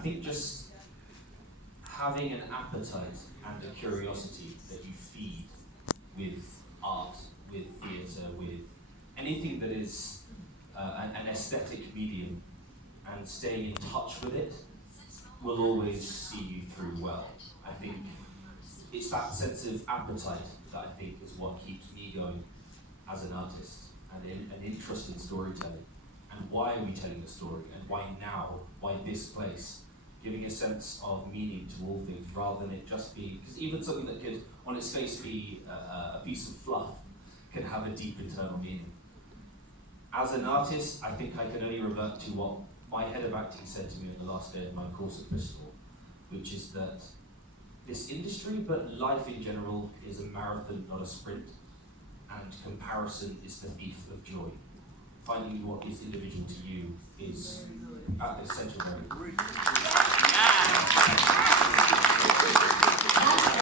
think just having an appetite and a curiosity that you feed with art, with theatre, with anything that is an aesthetic medium, and staying in touch with it will always see you through well. I think it's that sense of appetite that I think is what keeps me going as an artist, and an interest in storytelling. And why are we telling the story? And why now? Why this place? Giving a sense of meaning to all things rather than it just be, because even something that could on its face be a piece of fluff can have a deep internal meaning. As an artist, I think I can only revert to what my head of acting said to me on the last day of my course at Bristol, which is that this industry, but life in general, is a marathon, not a sprint, and comparison is the thief of joy. Finding what is individual to you is at the centre of everything.